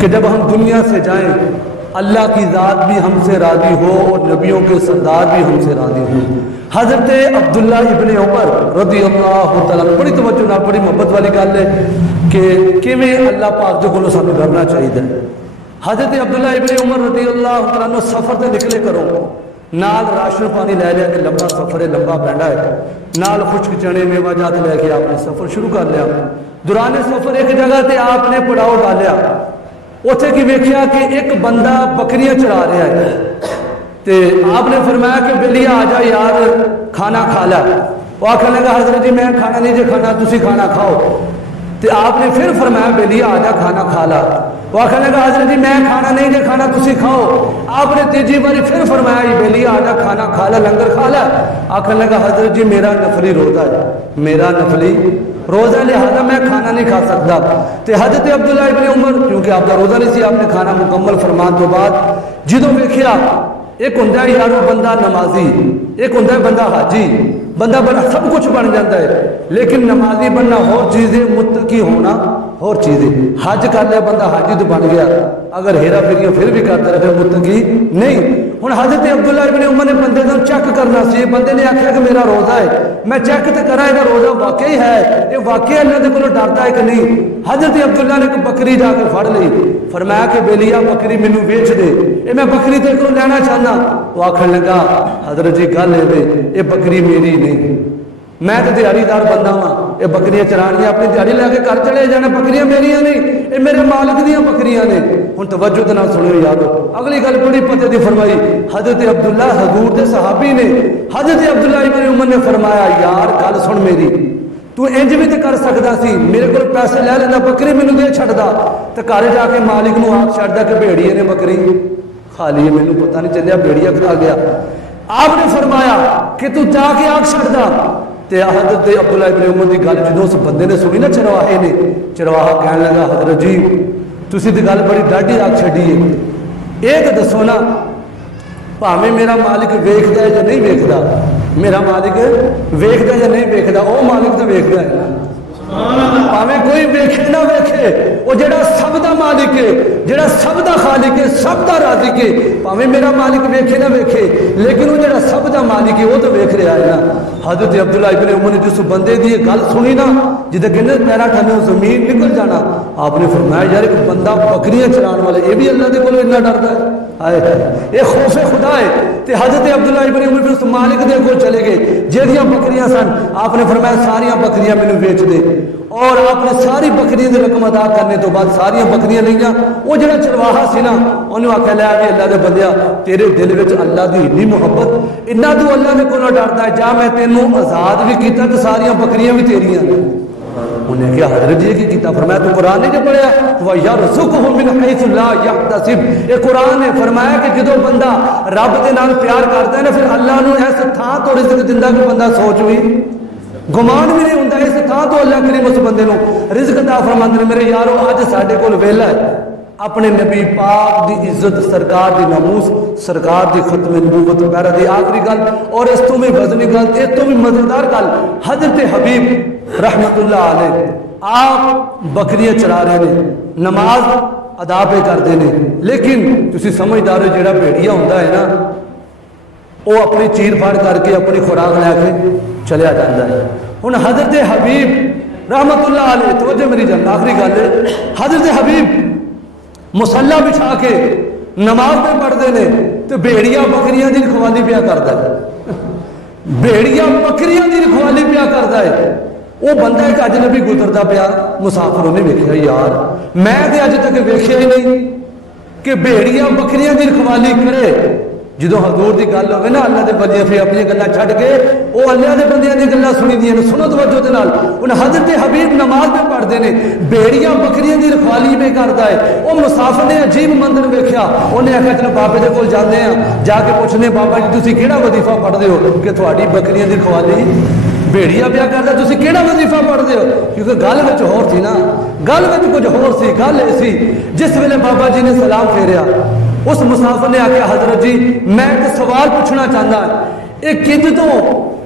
کہ جب ہم دنیا سے جائیں اللہ کی ذات بھی ہم سے راضی ہو اور نبیوں کے سردار بھی ہم سے راضی ہوں۔ حضرت عبداللہ ابن عمر رضی اللہ تعالیٰ، بڑی توجہ نال بڑی محبت والی گل ہے کہ کیویں اللہ پاک دے کولوں سانوں ڈرنا چاہیے۔ حضرت عبداللہ ابن عمر رضی اللہ تعالیٰ عنہ سفر تے نکلے کرو، نال راشن پانی لے لیا کہ لمبا سفر ہے، لمبا پینڈا ہے، نال خشک چنے میوہ جات لے کے آپ نے سفر شروع کر لیا۔ دوران سفر ایک جگہ تے آپ نے پڑاؤ ڈالیا، اتنے کی ویکھیا کہ ایک بندہ بکریاں چرا رہا ہے، تے آپ نے فرمایا کہ بیلیا آ جا یار کھانا کھا لیا۔ وہ آخر لگا حضرت جی میں کھانا نہیں جے کھانا، تسی کھانا کھاؤ۔ تے آپ نے پھر فرمایا بیلیا آ جا کھانا کھا لا۔ وہ آخر لگا حضرت جی میں کھانا نہیں جے کھانا، تسی کھاؤ۔ آپ نے تیجی باری پھر فرمایا بیلیا آ جا کھانا کھا لا، لنگر کھا لا۔ آخر لگا حضرت جی میرا نفلی روزہ ہے، میرا نفلی روزہ ہے، لہذا میں کھانا نہیں کھا سکتا۔ تے حضرت عبداللہ ابن عمر کیونکہ آپ کا روزہ نہیں سی، آپ نے کھانا مکمل فرمان تو بعد جدوں ویکھیا ایک ہوندا ہے یارو بندہ نمازی، ایک ہوندا ہے بندہ حاجی، بندہ بڑا سب کچھ بن جاتا ہے، لیکن نمازی بننا اور چیز ہے، متقی ہونا اور چیز ہے۔ حج کر لیا بندہ حاجی تو بن گیا، اگر ہیرا پھیری پھر بھی کرتا رہے متقی نہیں۔ ہن حضرت عبداللہ ابن عمر نے بندے کو چیک کرنا سی، بندے نے آخیا کہ میرا روزہ ہے، میں چیک تو کرا یہ روزہ واقعی ہے، یہ واقعی اللہ کے کولوں ڈرتا ہے کہ نہیں۔ حضرت عبداللہ نے ایک بکری جا کے پھڑ لی، فرمایا کہ بیلیا بکری مینوں ویچ دے، یہ میں بکری تیرے کولوں لینا چاہنا۔ وہ آخر لگا حضرت جی گل یہ بکری میری نہیں، میں تو دیہڑی دار بندہ ہاں، یہ بکریاں چرانیاں اپنی دیہڑی لے کے گھر چلے جانا، بکریاں میریاں نہیں، یہ میرے مالک دیاں بکریاں نے۔ ہن توجہ دے نال سنو یارو، اگلی گل بڑی پتے دی فرمائی حضرت عبداللہ حضور دے صحابی نے۔ حضرت عبداللہ ابن عمر نے فرمایا یار گل سن میری، تو انج بھی تو کر سکتا سی، میرے کو پیسے لے لینا بکری مینوں دے چھڑدا تے گھر جا کے مالک نو آکھ چھڑدا کہ بھیڑیے نے بکری کھا لی، مینوں پتہ نہیں چلیا بھیڑیا کھا گیا۔ آپ نے فرمایا کہ تو جا کے آکھ چھڑدا۔ تے حضرت عبداللہ ابن عمر دی گل جدوں اس بندے نے سنی نا چرواہے نے، چرواہا کہنے لگا حضرت جی تسی تے گل بڑی ڈاڈی آکھ چھڈی ہے، اے تے دسو نا بھاویں میرا مالک ویکھدا ہے یا نہیں ویکھدا، میرا مالک ویکھدا یا نہیں ویکھدا، او مالک تے ویکھدا ہے نا، بھاویں کوئی ویکھے نہ ویکھے، وہ جڑا سب دا مالک ہے، جڑا سب دا خالق ہے، سب دا رازق ہے، بھاویں میرا مالک ویکھے نہ ویکھے لیکن وہ جڑا سب دا مالک ہے وہ تو ویکھ رہا ہے نا۔ حضرت عبداللہ ابن عمر نے جس بندے دی گل سنی نا جدے کہنے پیرا ٹھنے زمین نکل جانا، آپ نے فرمایا یار ایک بندہ بکریاں چران والے یہ بھی اللہ دے کولوں اتنا ڈردا ہے، ہائے یہ خوف خدا ہے۔ تے حضرت عبداللہ ابن عمر اس مالک دے کول چلے گئے جہدیاں بکریاں سن، آپ نے فرمایا ساریاں بکریاں مینوں ویچ دے، اور آپ نے ساری بکریاں دی رقم ادا کرنے تو بعد ساریاں بکریاں لیاں۔ وہ جڑا چرواہا سی نا انہوں آکھیا لے بھی اللہ دے بندیا تیرے دل وچ اللہ دی اتنی محبت، اتنا تو اللہ دے کولوں ڈردا ہے، جا میں تینوں آزاد بھی کیتا تو ساریاں بکریاں بھی تیریاں نے۔ انہیں کہا حضرت جی کی کیتا؟ فرمایا تو قرآن نے جو پڑھیا وَيَرْزُقُهُ مِنْ حَيْثُ لَا يَحْتَسِبُ، یہ قرآن نے فرمایا کہ جدو بندہ رب دے نال پیار کرتا ہے نا پھر اللہ نو ایسے تھا تو رزق دیندا کہ بندہ سوچ بھی گمان بھی نہیں ہوندا، اس تھا تو اللہ کریم اس بندے نو رزق عطا فرماندے نے۔ میرے یارو اج ساڈے کول ویلا ہے اپنے نبی پاک دی عزت، سرکار دی ناموس، سرکار دی ختم نبوت پیرا دی آخری گل، اور اس تو بھی وزنی گل، اس تو بھی مزیدار گل، حضرت حبیب رحمت اللہ علیہ آپ بکریاں چرا رہے ہیں، نماز ادا پہ کرتے ہیں، لیکن تسی سمجھدار ہو جڑا بھیڑیا ہوتا ہے نا وہ اپنی چیر پھاڑ کر کے اپنی خوراک لے کے چلیا جاتا ہے۔ ہن حضرت حبیب رحمت اللہ علیہ، توجہ میری جان آخری گل ہے، حضرت حبیب مصلا بچھا کے نماز پہ پڑھتے ہیں تو بھیڑیا بکریاں دی رکھوالی پیا کرتا ہے، بھیڑیا بکریاں دی رکھوالی پیا کرتا ہے۔ وہ بندہ ایک اجنبی گزرتا پیا مسافر انہیں ویکھیا یار میں تے اج تک ویکھیا ہی نہیں کہ بھیڑیا بکریاں دی رکھوالی کرے۔ جدو حضور دی گل ہوئے نا اللہ دے بندے پھر اپنی گلاں چھڈ کے وہ اللہ دے بندیاں دی گلاں سنی دیاں نے، سنو توجہ دے نال۔ انہیں حضرت حبیب نماز پہ پڑھتے ہیں، بھیڑیا بکریاں دی رکھوالی پہ کرتا ہے۔ وہ مسافر نے عجیب منظر ویکھیا، انہیں آخیا چلو بابے دے کول جاندے ہیں، جا کے پوچھنے بابا جی تسی کیڑا وظیفہ پڑھتے ہو کہ تہاڈی بکریاں دی رکھوالی بھیڑیا پیا کرتا، تسی کیڑا وظیفہ پڑھتے ہو؟ کیونکہ گل وچ ہور سی نا، گل وچ کچھ ہور سی، گل اے سی جس ویلے بابا جی نے سلام پھیریا اس مسافر نے آخیا حضرت جی میں ایک سوال پوچھنا چاہتا ہوں، ایک کنج تو